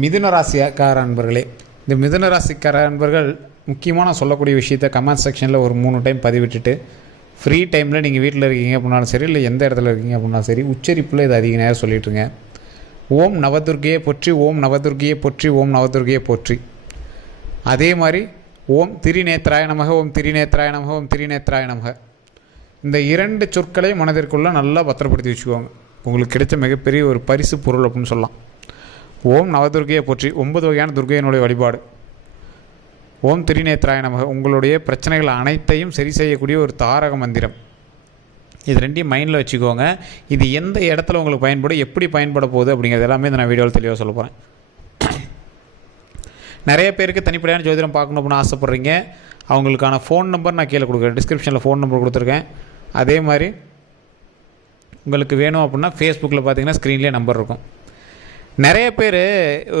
மிதுன ராசிக்கார அன்பர்களே, இந்த மிதுன ராசிக்கார அன்பர்கள் முக்கியமாக நான் சொல்லக்கூடிய விஷயத்தை கமெண்ட் செக்ஷனில் ஒரு 3 டைம் பதிவிட்டுட்டு, ஃப்ரீ டைமில் நீங்கள் வீட்டில் இருக்கீங்க அப்படின்னாலும் சரி, இல்லை எந்த இடத்துல இருக்கீங்க அப்படின்னாலும் சரி, உச்சரிப்பில் இது அதிக நேரம் சொல்லிட்டுருங்க. ஓம் நவதுர்கையை போற்றி, ஓம் நவதுர்கையை போற்றி, ஓம் நவதுர்கையை போற்றி. அதே மாதிரி ஓம் திரிநேத்ராய நமக, ஓம் திரிநேத்ராய நமக, ஓம் திரிநேத்ராய நமக. இந்த 2 சொற்களை மனதிற்குள்ளே நல்லா பத்திரப்படுத்தி வச்சுக்கோங்க. உங்களுக்கு கிடைச்ச மிகப்பெரிய ஒரு பரிசு பொருள் அப்படின்னு சொல்லலாம். ஓம் நவதுர்கையை போற்றி 9 வகையான துர்கையினுடைய வழிபாடு. ஓம் திரிநேத்ராய நமக உங்களுடைய பிரச்சனைகள் அனைத்தையும் சரி செய்யக்கூடிய ஒரு தாரக மந்திரம். இது 2ஐயும் மைண்டில் வச்சுக்கோங்க. இது எந்த இடத்துல உங்களுக்கு பயன்படும், எப்படி பயன்பட போகுது அப்படிங்கிறது எல்லாமே நான் வீடியோவில் தெளிவாக சொல்ல போகிறேன். நிறைய பேருக்கு தனிப்படையான ஜோதிடம் பார்க்கணும் அப்படின்னு ஆசைப்பட்றீங்க. அவங்களுக்கான ஃபோன் நம்பர் நான் கீழே கொடுக்குறேன், டிஸ்கிரிப்ஷனில் ஃபோன் நம்பர் கொடுத்துருக்கேன். அதே மாதிரி உங்களுக்கு வேணும் அப்படின்னா ஃபேஸ்புக்கில் பார்த்தீங்கன்னா ஸ்க்ரீன்லேயே நம்பர் இருக்கும். நிறைய பேர்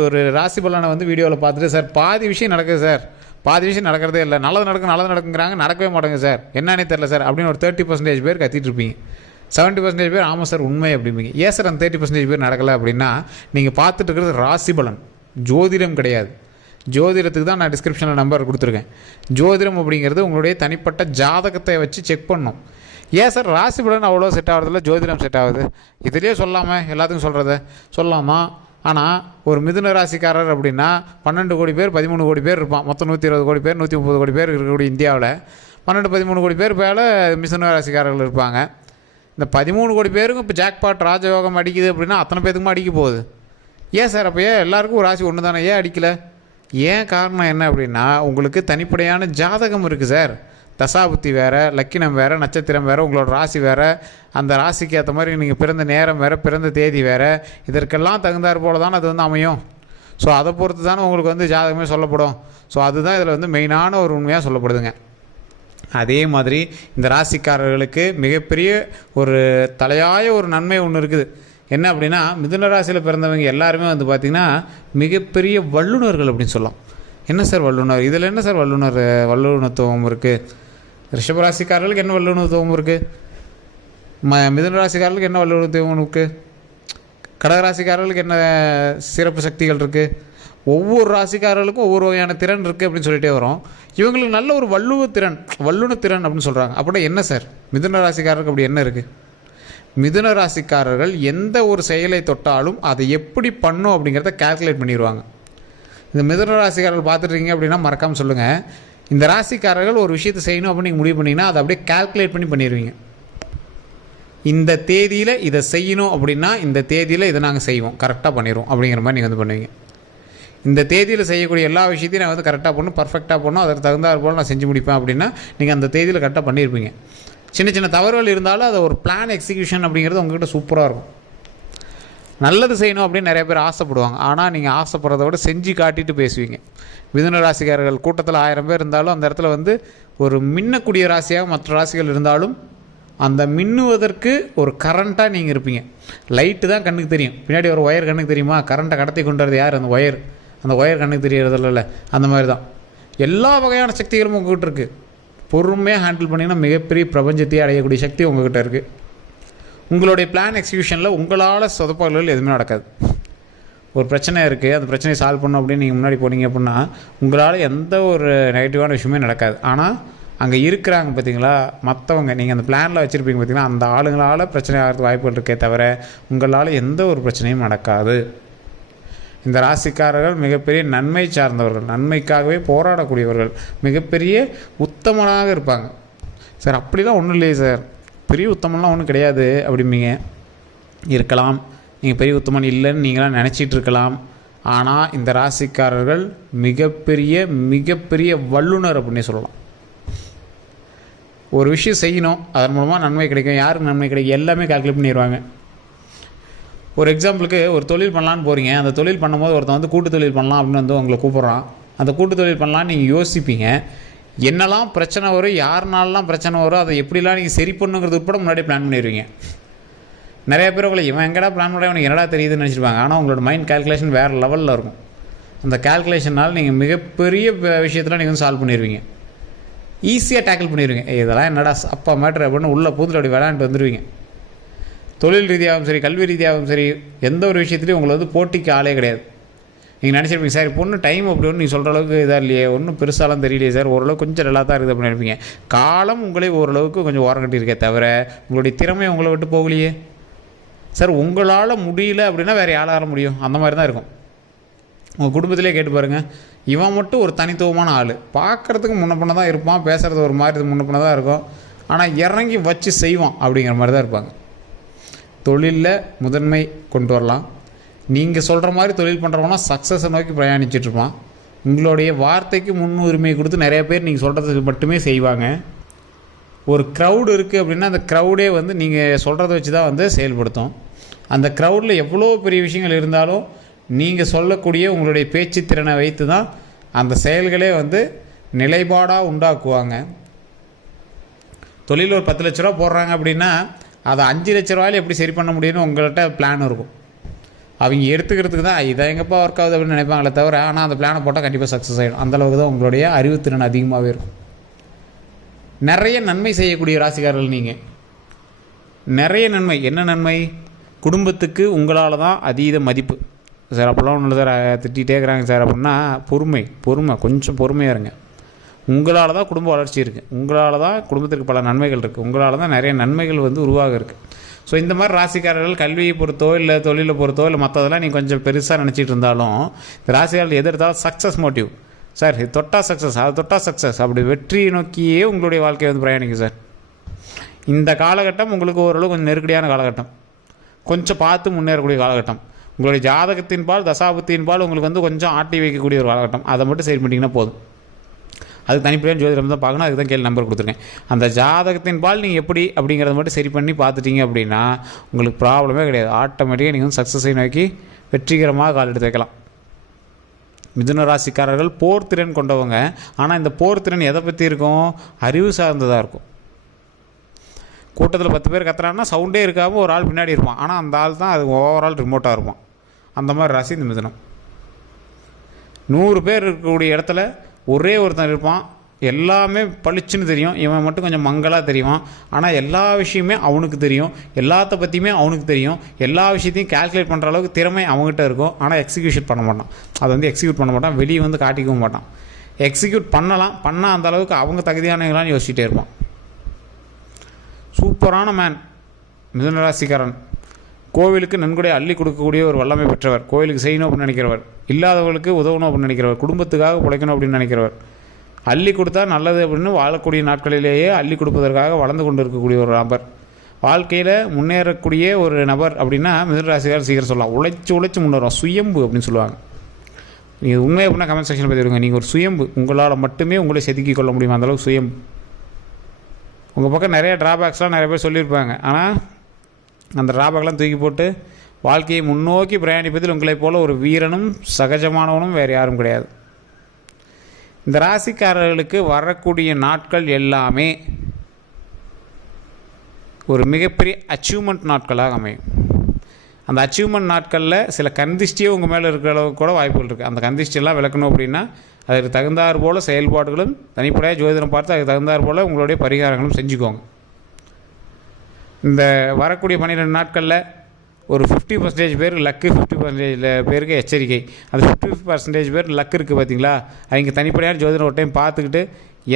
ஒரு ராசி பலனை வீடியோவில் பார்த்துட்டு, சார் பாதி விஷயம் நடக்குது சார், பாதி விஷயம் நடக்கிறதே இல்லை, நல்லது நடக்குங்கிறாங்க, நடக்கவே மாட்டேங்க சார், என்னன்னே தெரில சார் அப்படின்னு ஒரு 30% பேர் கத்திட்டு இருப்பீங்க. 70% பேர் ஆமாம் சார் உண்மை அப்படிம்பீங்க. ஏன் சார் அந்த 30% பேர் நடக்கலை அப்படின்னா, நீங்கள் பார்த்துட்டு இருக்கிறது ராசி பலன், ஜோதிடம் கிடையாது. ஜோதிடத்துக்கு தான் நான் டிஸ்கிரிப்ஷனில் நம்பர் கொடுத்துருக்கேன். ஜோதிடம் அப்படிங்கிறது உங்களுடைய தனிப்பட்ட ஜாதகத்தை வச்சு செக் பண்ணணும். ஏன் சார் ராசி பலன் அவ்வளோ செட் ஆகிறதில்ல, ஜோதிடம் செட் ஆகுது, இதுலேயே சொல்லாமல் எல்லாத்துக்கும் சொல்கிறத சொல்லலாமா? ஆனால் ஒரு மிதுன ராசிக்காரர் அப்படின்னா 12 கோடி பேர் 13 கோடி பேர் இருப்பான். மொத்தம் 120 கோடி பேர் 130 கோடி பேர் இருக்கக்கூடிய இந்தியாவில் 12-13 கோடி பேர் மேலே மிதுன ராசிக்காரர்கள் இருப்பாங்க. இந்த 13 கோடி பேருக்கும் இப்போ ஜாக்பாட் ராஜயோகம் அடிக்குது அப்படின்னா அத்தனை பேருக்குமா அடிக்க போகுது? ஏன் சார் அப்போ எல்லாருக்கும் ஒரு ராசி ஒன்று தானே, ஏன் அடிக்கலை? ஏன் காரணம் என்ன அப்படின்னா, உங்களுக்கு தனிப்படையான ஜாதகம் இருக்குது சார். தசாபுத்தி வேறு, லக்கினம் வேறு, நட்சத்திரம் வேறு, உங்களோட ராசி வேறு, அந்த ராசிக்கு ஏற்ற மாதிரி நீங்கள் பிறந்த நேரம் வேறு, பிறந்த தேதி வேறு, இதற்கெல்லாம் தகுந்தாற் போல தான் அது அமையும். ஸோ அதை பொறுத்து தானே உங்களுக்கு ஜாதகமே சொல்லப்படும். ஸோ அதுதான் இதில் மெயினான ஒரு உண்மையாக சொல்லப்படுதுங்க. அதே மாதிரி இந்த ராசிக்காரர்களுக்கு மிகப்பெரிய ஒரு தலையாய ஒரு நன்மை ஒன்று இருக்குது. என்ன அப்படின்னா, மிதுன ராசியில் பிறந்தவங்க எல்லாருமே பார்த்திங்கன்னா மிகப்பெரிய வல்லுநர்கள் அப்படின்னு சொல்லலாம். என்ன சார் வல்லுநர், இதில் என்ன சார் வல்லுநத்துவம் இருக்குது? ரிஷபராசிக்காரர்களுக்கு என்ன வல்லுநத்துவம் இருக்குது? மிதுன ராசிக்காரர்களுக்கு என்ன வல்லுநத்துவம் இருக்குது? கடகராசிக்காரர்களுக்கு என்ன சிறப்பு சக்திகள் இருக்குது? ஒவ்வொரு ராசிக்காரர்களுக்கும் ஒவ்வொரு வகையான திறன் இருக்குது அப்படின்னு சொல்லிகிட்டே வரோம். இவங்களுக்கு நல்ல ஒரு வல்லுநத்திறன் அப்படின்னு சொல்கிறாங்க. அப்படின்னா என்ன சார் மிதுன ராசிக்காரருக்கு அப்படி என்ன இருக்குது? மிதுன ராசிக்காரர்கள் எந்த ஒரு செயலை தொட்டாலும் அதை எப்படி பண்ணும் அப்படிங்கிறத கால்குலேட் பண்ணிடுவாங்க. இந்த மிதுன ராசிக்காரர்கள் பார்த்துட்ருக்கீங்க அப்படின்னா மறக்காமல் சொல்லுங்கள். இந்த ராசிக்காரர்கள் ஒரு விஷயத்தை செய்யணும் அப்படின்னு நீங்கள் முடிவு பண்ணிங்கன்னா அதை அப்படியே கால்குலேட் பண்ணிடுவீங்க. இந்த தேதியில் இதை செய்யணும் அப்படின்னா இந்த தேதியில் இதை நாங்கள் செய்வோம், கரெக்டாக பண்ணிடுவோம் அப்படிங்கிற மாதிரி நீங்கள் பண்ணுவீங்க. இந்த தேதியில் செய்யக்கூடிய எல்லா விஷயத்தையும் நான் கரெக்டாக பண்ணணும், பர்ஃபெக்டாக பண்ணணும், அதற்கு தகுந்தாற் போல் நான் செஞ்சு முடிப்பேன் அப்படின்னா நீங்கள் அந்த தேதியில் கரெக்டாக பண்ணியிருப்பீங்க. சின்ன சின்ன தவறுகள் இருந்தாலும் அதை ஒரு பிளான் எக்ஸிக்யூஷன் அப்படிங்கிறது உங்கள்கிட்ட சூப்பராக இருக்கும். நல்லது செய்யணும் அப்படின்னு நிறைய பேர் ஆசைப்படுவாங்க. ஆனால் நீங்கள் ஆசைப்படுறத விட செஞ்சு காட்டிட்டு பேசுவீங்க. மிதுன ராசிக்காரர்கள் கூட்டத்தில் 1000 பேர் இருந்தாலும் அந்த இடத்துல ஒரு மின்னக்கூடிய ராசியாக மற்ற ராசிகள் இருந்தாலும் அந்த மின்னுவதற்கு ஒரு கரண்ட்டாக நீங்கள் இருப்பீங்க. லைட்டு தான் கண்ணுக்கு தெரியும், பின்னாடி ஒரு ஒயர் கண்ணுக்கு தெரியுமா? கரண்ட்டை கடத்தி கொண்டு வரது யார்? அந்த ஒயர் கண்ணுக்கு தெரியறதில்ல. அந்த மாதிரி தான் எல்லா வகையான சக்திகளும் உங்கள்கிட்ட இருக்குது. பொறுமையாக ஹேண்டில் பண்ணிங்கன்னா மிகப்பெரிய பிரபஞ்சத்தையே அடையக்கூடிய சக்தி உங்கள்கிட்ட இருக்குது. உங்களுடைய பிளான் எக்ஸிக்யூஷனில் உங்களால் சொதப்பல்கள் எதுவுமே நடக்காது. ஒரு பிரச்சனை இருக்குது, அந்த பிரச்சனையை சால்வ் பண்ணணும் அப்படின்னு நீங்கள் முன்னாடி போனீங்க அப்படின்னா உங்களால் எந்த ஒரு நெகட்டிவான விஷயமே நடக்காது. ஆனால் அங்கே இருக்கிறாங்க பார்த்தீங்களா மற்றவங்க, நீங்கள் அந்த பிளானில் வச்சுருப்பீங்க பார்த்தீங்கன்னா, அந்த ஆளுங்களால் பிரச்சனை ஆகிறதுக்கு வாய்ப்புகள் இருக்கே தவிர உங்களால் எந்த ஒரு பிரச்சனையும் நடக்காது. இந்த ராசிக்காரர்கள் மிகப்பெரிய நன்மை சார்ந்தவர்கள், நன்மைக்காகவே போராடக்கூடியவர்கள், மிகப்பெரிய உத்தமனாக இருப்பாங்க. சார் அப்படிலாம் ஒன்றும் இல்லையே சார், பெரிய உத்தமன்லாம் ஒன்றும் கிடையாது அப்படிம்பீங்க. இருக்கலாம், நீங்கள் பெரிய உத்தமன் இல்லைன்னு நீங்களாம் நினச்சிட்டு இருக்கலாம். ஆனால் இந்த ராசிக்காரர்கள் மிகப்பெரிய வல்லுனர் அப்படின்னே சொல்லலாம். ஒரு விஷயம் செய்யணும், அதன் மூலமாக நன்மை கிடைக்கும், யாருக்கு நன்மை கிடைக்கும் எல்லாமே கால்குலேட் பண்ணிடுவாங்க. ஒரு எக்ஸாம்பிளுக்கு ஒரு தொழில் பண்ணலான்னு போகிறீங்க. அந்த தொழில் பண்ணும்போது ஒருத்தன் கூட்டு தொழில் பண்ணலாம் அப்படின்னு உங்களை கூப்பிட்றான். அந்த கூட்டு தொழில் பண்ணலான்னு நீங்கள் யோசிப்பீங்க. என்னெல்லாம் பிரச்சனை வரும், யாருனாலலாம் பிரச்சனை வரும், அதை எப்படிலாம் நீங்கள் சரி பண்ணுங்கிறது உட்பட முன்னாடி பிளான் பண்ணிடுவீங்க. நிறைய பேர் உங்களை இவன் எங்கடா பிளான் பண்ண எனக்கு என்னடா தெரியுதுன்னு நினச்சிருப்பாங்க. ஆனால் உங்களோட மைண்ட் கால்குலேஷன் வேறு லெவலில் இருக்கும். அந்த கால்குலேஷனால் நீங்கள் மிகப்பெரிய விஷயத்தில் நீங்கள் சால்வ் பண்ணிடுவீங்க, ஈஸியாக டேக்கிள் பண்ணிடுவீங்க. இதெல்லாம் என்னடா அப்பா மேட்ரு அப்படின்னு உள்ளே பூத்தில் அப்படி விளையாண்டு வந்துடுவீங்க. தொழில் ரீதியாகவும் சரி, கல்வி ரீதியாகவும் சரி, எந்த ஒரு விஷயத்துலையும் உங்களை போட்டிக்கு ஆளே கிடையாது. நீங்கள் நினச்சிருப்பீங்க சார் இப்போ ஒன்றும் டைம் அப்படி ஒன்று நீ சொல்கிற அளவுக்கு இதாக இல்லையே, ஒன்றும் பெருசாலாம் தெரியலையே சார், ஓரளவுக்கு கொஞ்சம் நல்லா தான் இருக்குது அப்படின்னு நினைப்பீங்க. காலம் உங்களே ஓரளவுக்கு கொஞ்சம் ஓரம் கட்டியிருக்கே தவிர உங்களுடைய திறமை உங்களை விட்டு போகலையே. சார் உங்களால் முடியல அப்படின்னா வேறு யாரால முடியும்? அந்த மாதிரி தான் இருக்கும். உங்கள் குடும்பத்திலே கேட்டு பாருங்கள், இவன் மட்டும் ஒரு தனித்துவமான ஆள், பார்க்குறதுக்கு முன்ன பண்ண தான் இருப்பான், பேசுகிறது ஒரு மாதிரி முன்ன பண்ண தான் இருக்கும், ஆனால் இறங்கி வச்சு செய்வான் அப்படிங்கிற மாதிரி தான் இருப்பாங்க. தொழிலில் முதன்மை கொண்டு வரலாம். நீங்கள் சொல்கிற மாதிரி தொழில் பண்ணுறவனா சக்ஸஸை நோக்கி பிரயாணிச்சிட்ருப்பான். உங்களுடைய வார்த்தைக்கு முன்னுரிமை கொடுத்து நிறைய பேர் நீங்கள் சொல்கிறதுக்கு மட்டுமே செய்வாங்க. ஒரு க்ரௌடு இருக்குது அப்படின்னா அந்த க்ரௌடே வந்து நீங்கள் சொல்கிறத வச்சு தான் வந்து செயல்படுத்தும். அந்த க்ரௌடில் எவ்வளோ பெரிய விஷயங்கள் இருந்தாலும் நீங்கள் சொல்லக்கூடிய உங்களுடைய பேச்சு திறனை வைத்து தான் அந்த செயல்களே வந்து நிலைப்பாடாக உண்டாக்குவாங்க. தொழில் ஒரு 10 லட்ச ரூபா போடுறாங்க அப்படின்னா அதை 5 லட்ச ரூபாயில் எப்படி சரி பண்ண முடியும்னு உங்கள்கிட்ட பிளான் இருக்கும். அவங்க எடுத்துக்கிறதுக்கு தான் இதை எங்கப்பா ஒர்க் ஆகுது அப்படின்னு நினைப்பாங்களே தவிர, ஆனால் அந்த பிளானை போட்டால் கண்டிப்பாக சக்ஸஸ் ஆகிடும். அந்தளவுக்கு தான் உங்களுடைய அறிவுத்திறன் அதிகமாகவே இருக்கும். நிறைய நன்மை செய்யக்கூடிய ராசிக்காரர்கள் நீங்கள். நிறைய நன்மை. என்ன நன்மை? குடும்பத்துக்கு உங்களால் தான் அதீத மதிப்பு. சார் அப்போல்லாம் ஒன்று சார் திட்டிகிட்டே இருக்கிறாங்க சார் அப்படின்னா பொறுமை கொஞ்சம் பொறுமையாக இருங்க. உங்களால் தான் குடும்ப வளர்ச்சி இருக்குது, உங்களால் தான் குடும்பத்திற்கு பல நன்மைகள் இருக்குது, உங்களால் தான் நிறைய நன்மைகள் வந்து உருவாக இருக்குது. ஸோ இந்த மாதிரி ராசிக்காரர்கள் கல்வியை பொறுத்தோ இல்லை தொழிலை பொறுத்தோ இல்லை மற்றதெல்லாம் நீங்கள் கொஞ்சம் பெருசாக நினச்சிட்டு இருந்தாலும் இந்த ராசிக்காரர்கள் எதிர்த்தாலும் சக்ஸஸ் மோட்டிவ். சார் இது தொட்டால் சக்ஸஸ், அது தொட்டால் சக்ஸஸ், அப்படி வெற்றியை நோக்கியே உங்களுடைய வாழ்க்கையை வந்து பிரயாணிக்கும் சார். இந்த காலகட்டம் உங்களுக்கு ஓரளவு கொஞ்சம் நெருக்கடியான காலகட்டம், கொஞ்சம் பார்த்து முன்னேறக்கூடிய காலகட்டம். உங்களுடைய ஜாதகத்தின் பால் தசாபுத்தின் பால் உங்களுக்கு வந்து கொஞ்சம் ஆட்டி வைக்கக்கூடிய ஒரு காலகட்டம். அதை மட்டும் சரி பண்ணிங்கன்னா போதும். அது தனிப்படையான ஜோதிடம் தான் பார்க்கணும். அதுக்கு தான் கேள்வி நம்பர் கொடுத்துருக்கேன். அந்த ஜாதகத்தின் பால் நீங்கள் எப்படி அப்படிங்கிறத மட்டும் சரி பண்ணி பார்த்துட்டீங்க அப்படின்னா உங்களுக்கு ப்ராப்ளமே கிடையாது. ஆட்டோமேட்டிக்காக நீங்கள் வந்து சக்ஸஸை நோக்கி வெற்றிகரமாக கால் எடுத்து வைக்கலாம். மிதுன ராசிக்காரர்கள் போர் திறன் கொண்டவங்க. ஆனால் இந்த போர் திறன் எதை பற்றி இருக்கும்? அறிவு சார்ந்ததாக இருக்கும். கூட்டத்தில் 10 பேர் கத்துறாங்கன்னா சவுண்டே இருக்காமல் ஒரு ஆள் பின்னாடி இருப்பான், ஆனால் அந்த ஆள் தான் அது ஓவரால் ரிமோட்டாக இருப்பான். அந்த மாதிரி ராசி இந்த மிதுனம். 100 பேர் இருக்கக்கூடிய இடத்துல ஒரே ஒருத்தன் இருப்பான், எல்லாமே பளிச்சுன்னு தெரியும், இவன் மட்டும் கொஞ்சம் மங்களாக தெரியும், ஆனால் எல்லா விஷயமே அவனுக்கு தெரியும், எல்லாத்த பற்றியுமே அவனுக்கு தெரியும், எல்லா விஷயத்தையும் கால்குலேட் பண்ணுற அளவுக்கு திறமை அவங்ககிட்ட இருக்கும். ஆனால் எக்ஸிக்யூஷன் பண்ண மாட்டான். அதை வந்து எக்ஸிக்யூட் பண்ண மாட்டான், வெளியே வந்து காட்டிக்கவும் மாட்டான். எக்ஸிக்யூட் பண்ணால் அந்த அளவுக்கு அவங்க தகுதியானவங்களான்னு யோசிச்சுட்டே இருப்பான். சூப்பரான மேன் மிதுனராசிக்காரன். கோவிலுக்கு நன்கொடை அள்ளி கொடுக்கக்கூடிய ஒரு வல்லமை பெற்றவர், கோவிலுக்கு செய்யணும் அப்படின்னு நினைக்கிறவர், இல்லாதவர்களுக்கு உதவணும் அப்படின்னு நினைக்கிறவர், குடும்பத்துக்காக பிழைக்கணும் அப்படின்னு நினைக்கிறவர், அள்ளி கொடுத்தா நல்லது அப்படின்னு வாழக்கூடிய நாட்களிலேயே அள்ளி கொடுப்பதற்காக வளர்ந்து கொண்டு இருக்கக்கூடிய ஒரு நபர், வாழ்க்கையில் முன்னேறக்கூடிய ஒரு நபர் அப்படின்னா மிதுனராசிக்காரர் சீக்கிரம் சொல்லலாம். உழைச்சி முன்னேறும், சுயம்பு அப்படின்னு சொல்லுவாங்க. நீங்கள் உண்மை அப்படின்னா கமெண்ட் செக்ஷன் பற்றி விடுங்க. நீங்கள் ஒரு சுயம்பு, உங்களால் மட்டுமே உங்களை செதுக்கி கொள்ள முடியும், அந்தளவுக்கு சுயம்பு. உங்கள் பக்கம் நிறைய ட்ராபேக்ஸ்லாம் நிறைய பேர் சொல்லியிருப்பாங்க, ஆனால் அந்த ட்ராபேக்லாம் தூக்கி போட்டு வாழ்க்கையை முன்னோக்கி பிரயாணிப்பதில் உங்களைப் போல ஒரு வீரனும் சகஜமானவனும் வேறு யாரும் கிடையாது. இந்த ராசிக்காரர்களுக்கு வரக்கூடிய நாட்கள் எல்லாமே ஒரு மிகப்பெரிய அச்சீவ்மெண்ட் நாட்களாக அமையும். அந்த அச்சீவ்மெண்ட் நாட்களில் சில கந்திஷ்டியே உங்கள் மேலே இருக்கிற அளவுக்கு கூட வாய்ப்புகள் இருக்குது. அந்த கந்திஷ்டியெல்லாம் விளக்கணும் அப்படின்னா அதுக்கு தகுந்தாற் போல் செயல்பாடுகளும் தனிப்படையாக ஜோதிடம் பார்த்து அதுக்கு தகுந்தாற் போல் உங்களுடைய பரிகாரங்களும் செஞ்சுக்கோங்க. இந்த வரக்கூடிய 12 நாட்களில் ஒரு 50% பேர் லக்கு, 50% பேருக்கு எச்சரிக்கை. அந்த 50% பேர் லக்கு இருக்குது பார்த்தீங்களா, அவங்க தனிப்படையான ஜோதிடம் ஒரு டைம் பார்த்துக்கிட்டு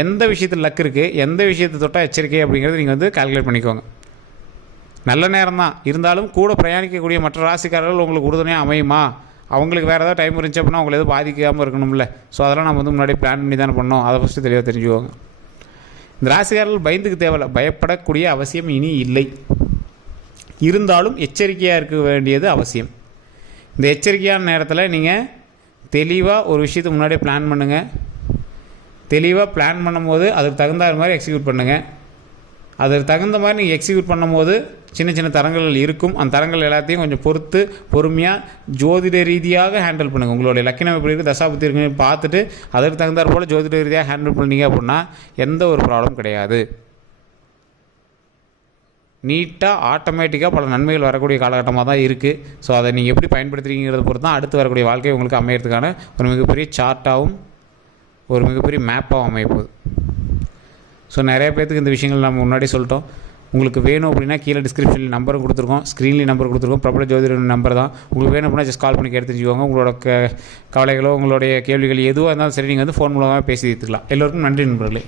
எந்த விஷயத்தில் லக்கு இருக்குது, எந்த விஷயத்தை தொட்டால் எச்சரிக்கை அப்படிங்கிறது நீங்கள் வந்து கால்குலேட் பண்ணிக்கோங்க. நல்ல நேரம் தான் இருந்தாலும் கூட பிரயாணிக்கக்கூடிய மற்ற ராசிக்காரர்கள் உங்களுக்கு உறுதுணையாக அமையுமா, அவங்களுக்கு வேறு ஏதாவது டைம் இருந்துச்சு அப்படின்னா அவங்களை எதுவும் பாதிக்காமல் இருக்கணும்ல. ஸோ அதெல்லாம் நம்ம வந்து முன்னாடி பிளான் பண்ணி தானே பண்ணோம். அதை ஃபஸ்ட்டு தெளிவாக தெரிஞ்சுக்கோங்க. இந்த ராசிக்காரர்கள் பயந்துக்கு தேவையில்லை, பயப்படக்கூடிய அவசியம் இனி இல்லை. இருந்தாலும் எச்சரிக்கையாக இருக்க வேண்டியது அவசியம். இந்த எச்சரிக்கையான நேரத்தில் நீங்கள் தெளிவாக ஒரு விஷயத்தை முன்னாடியே பிளான் பண்ணுங்கள். தெளிவாக பிளான் பண்ணும்போது அதுக்கு தகுந்த மாதிரி எக்ஸிக்யூட் பண்ணுங்கள். அதுக்கு தகுந்த மாதிரி நீங்கள் எக்ஸிக்யூட் பண்ணும்போது சின்ன சின்ன தரங்கள் இருக்கும். அந்த தரங்கள் எல்லாத்தையும் கொஞ்சம் பொறுத்து பொறுமையாக ஜோதிட ரீதியாக ஹேண்டில் பண்ணுங்கள். உங்களுடைய லக்கினம் எப்படி இருக்குது, தசாபுத்தி இருக்குன்னு பார்த்துட்டு அதற்கு தகுந்தாற் போல் ஜோதிட ரீதியாக ஹேண்டில் பண்ணீங்க அப்படின்னா எந்த ஒரு ப்ராப்ளம் கிடையாது. நீட்டாக ஆட்டோமேட்டிக்காக பல நன்மைகள் வரக்கூடிய காலகட்டமாக தான் இருக்குது. ஸோ அதை நீங்கள் எப்படி பயன்படுத்துறீங்கிறத பொறுத்து தான் அடுத்து வரக்கூடிய வாழ்க்கை உங்களுக்கு அமையறதுக்கான ஒரு மிகப்பெரிய சார்ட்டாகவும் ஒரு மிகப்பெரிய மேப்பாகவும் அமையப்போகுது. ஸோ நிறைய பேர்த்துக்கு இந்த விஷயங்கள் நம்ம முன்னாடி சொல்லிட்டோம். உங்களுக்கு வேணும் அப்படின்னா கீழே டிஸ்கிரிப்ஷனில் நம்பரும் கொடுத்துருக்கோம், ஸ்க்ரீன்லேயும் நம்பர் கொடுத்துருக்கோம். பிரபல ஜோதிடர் நம்பர் தான். உங்களுக்கு வேணும் அப்படின்னா ஜஸ்ட் கால் பண்ணி கேட்டு தெரிஞ்சுக்கோங்க. உங்களோட கவலைகளோ உங்களுடைய கேள்விகள் எதுவாக இருந்தாலும் சரி, நீங்கள் வந்து ஃபோன் மூலமாக பேசி தீர்த்துக்கலாம். எல்லோருக்கும் நன்றி நண்பர்களே.